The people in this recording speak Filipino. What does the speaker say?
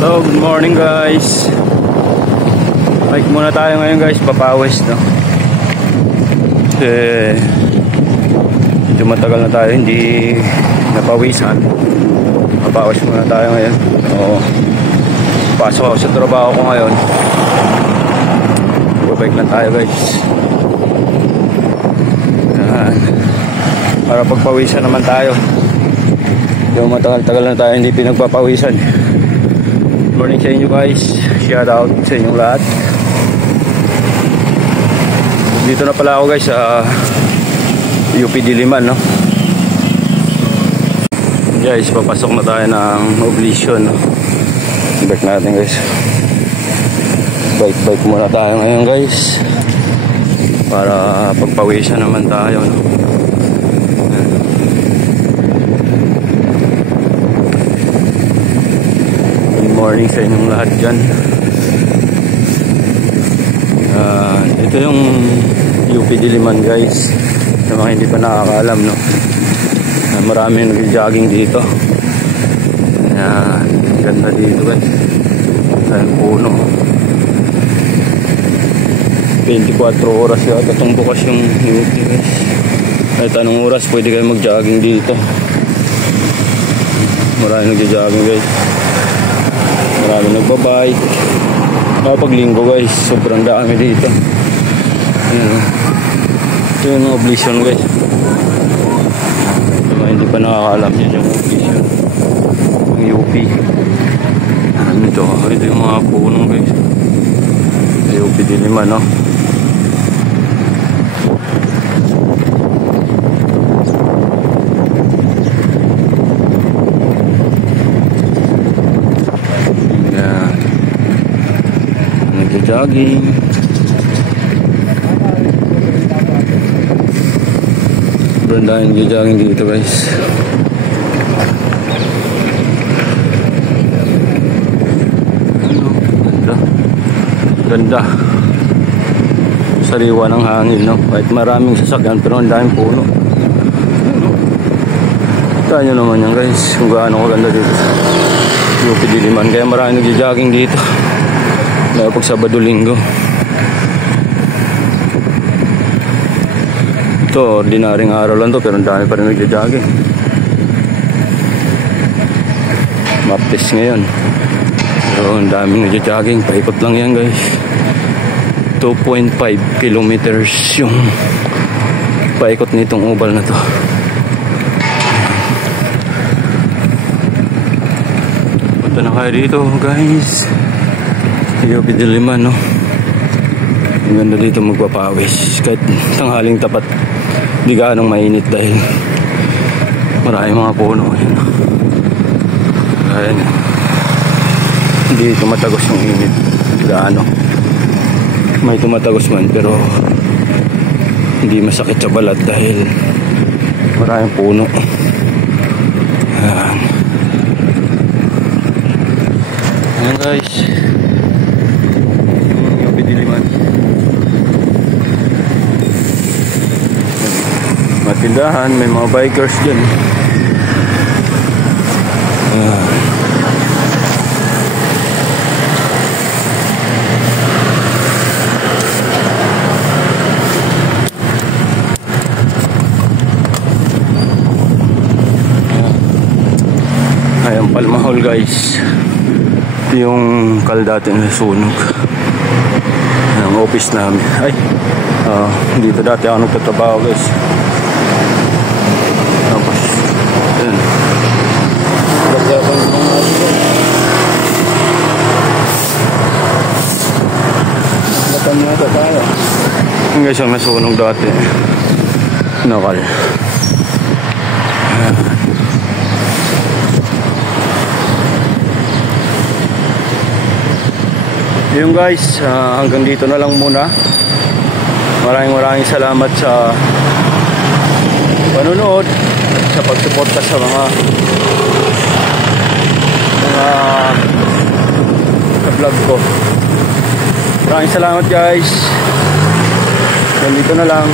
Hello, good morning guys. Bike muna tayo ngayon guys, papawis no. Medyo matagal na tayo hindi napawisan. Papawis muna tayo ngayon. Oo. Pasok ako sa trabaho ko ngayon. Bike lang tayo guys. Yan. Para pagpawisan naman tayo. Yung matagal-tagal na tayo hindi pinagpapawisan. Morning sa inyo guys, shout out sa inyong lahat. Dito na pala ako guys sa UP Diliman no. Guys, papasok na tayo ng Oblisyon no. Bike natin guys. Bike muna tayo ngayon guys. Para pagpawisan naman tayo no. Morning sa inyong lahat dyan. Ito yung UP Diliman guys, sa mga hindi pa nakakaalam no. Maraming nag-jogging dito. Ganda dito guys, sa puno. 24 oras yata itong bukas yung UP guys. Kahit anong oras pwede kayo mag-jogging dito. Maraming nag-jogging guys, marami nagbabike. Pag linggo guys, sobrang dami dito. Ayan. Ito yung Oblisyon guys. So, hindi pa nakakaalam yun yung Oblisyon, yung UP. Ito yung mga puno guys, UP Diliman no. Jogging. Berendahan jogging dito guys. Ganda. Sariwa ng hangin no. Kahit maraming sasakyan pero ang daming puno. Kita nyo naman yan guys kung gaano kaganda dito sa UP Diliman. Kaya maraming nag-jogging dito. Lalo pag Sabado Linggo. Ito, ordinaryong araw lang to pero ang dami pa rin nagja-jogging. Mapis ngayon. Pero ang daming nagja-jogging. Paikot lang yan guys. 2.5 kilometers yung paikot nitong oval na to. Punta na kayo dito guys. UP Diliman no. Ang ganda dito magpapawis. Kahit tanghaling tapat di gaanong mainit dahil maraming mga puno. Ayan. Hindi tumatagos yung init gaano. May tumatagos man pero hindi masakit sa balat dahil maraming puno. Ayan. Ayan guys, Diliman. Matindahan, may mga bikers dyan. Ayan, Palmahol guys. Ito yung Caldate na sunog ang office namin. Ay, dito dati ako nagtatrabaho guys. Tapos yun, lagyapan ng mga lakan nata tayo. Yung guys ang nasunog dati nakal. Yung guys, hanggang dito na lang muna. Maraming salamat sa panunood at sa pagsuporta sa mga vlog ko. Maraming salamat guys. Hanggang dito na lang.